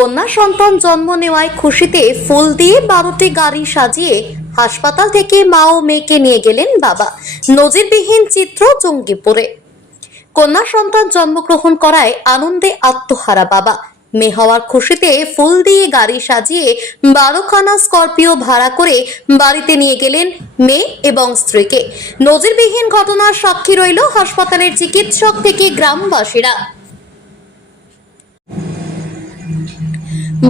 কন্যা সন্তান জন্ম নেওয়ায় খুশিতে ফুল দিয়ে বারোটি গাড়ি সাজিয়ে হাসপাতাল থেকে মা ও মেয়েকে নিয়ে গেলেন বাবা। নজিরবিহীন চিত্র জঙ্গিপুরে। কন্যা সন্তান জন্মগ্রহণ করায় আনন্দে আত্মহারা বাবা। মেয়ে হওয়ার খুশিতে ফুল দিয়ে গাড়ি সাজিয়ে বারোখানা স্করপিও ভাড়া করে বাড়িতে নিয়ে গেলেন মেয়ে এবং স্ত্রীকে। নজিরবিহীন ঘটনার সাক্ষী রইল হাসপাতালের চিকিৎসক থেকে গ্রামবাসীরা।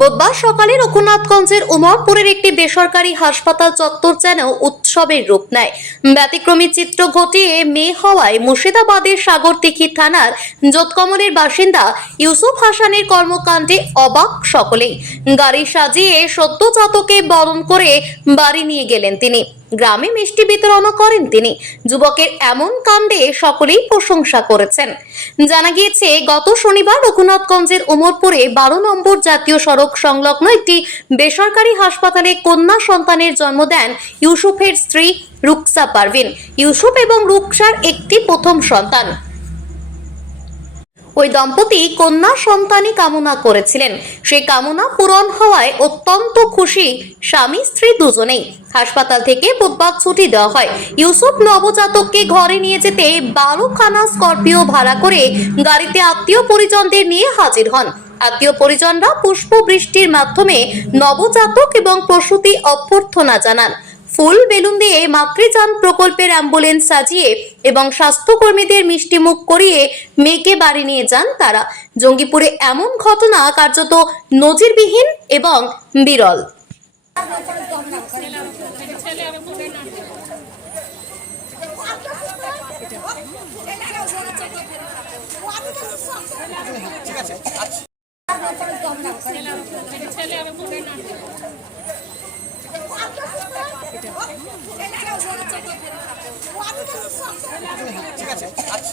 বুধবার সকালে রঘুনাথগঞ্জের উমরপুরের একটি বেসরকারি হাসপাতাল চত্বর যেন উৎসবের রূপ নেয়। ব্যতিক্রমী চিত্র ঘটিয়ে মেয়ে হওয়ায় মুর্শিদাবাদের সাগরদিঘি থানার যোতকমলের বাসিন্দা ইউসুফ হাসানের কর্মকাণ্ডে অবাক সকলেই। গাড়ি সাজিয়ে সদ্যজাতকে বরণ করে বাড়ি নিয়ে গেলেন তিনি। গ্রামে মিষ্টি বিতরণও করেন তিনি। যুবকের এমন কাণ্ডে সকলেই প্রশংসা করেছেন। জানা গিয়েছে, গত শনিবার রঘুনাথগঞ্জের উমরপুরে বারো নম্বর জাতীয় সড়ক সংলগ্ন একটি বেসরকারি হাসপাতালে কন্যা সন্তানের জন্ম দেন ইউসুফের স্ত্রী রুকসা পারভিন। ইউসুফ এবং রুকসার একটি প্রথম সন্তান। ওই দম্পতি কন্যা সন্তানই কামনা করেছিলেন। সেই কামনা পূরণ হওয়ায় অত্যন্ত খুশি স্বামী স্ত্রী দুজনেই। হাসপাতাল থেকে বুধবার ছুটি দেওয়া হয়। ইউসুফ নবজাতককে ঘরে নিয়ে যেতে বারো খানা স্করপিও ভাড়া করে গাড়িতে আত্মীয় পরিজনদের নিয়ে হাজির হন। আত্মীয় পরিজনরা পুষ্প বৃষ্টির মাধ্যমে নবজাতক এবং প্রসূতি অভ্যর্থনা জানান। ফুল বেলুন দিয়ে মাতৃযান প্রকল্পের অ্যাম্বুলেন্স সাজিয়ে এবং স্বাস্থ্যকর্মীদের মিষ্টিমুখ করিয়ে মেয়েকে বাড়ি নিয়ে যান তারা। জঙ্গিপুরে এমন ঘটনা কার্যত নজিরবিহীন এবং বিরল। ঠিক আছে আচ্ছা।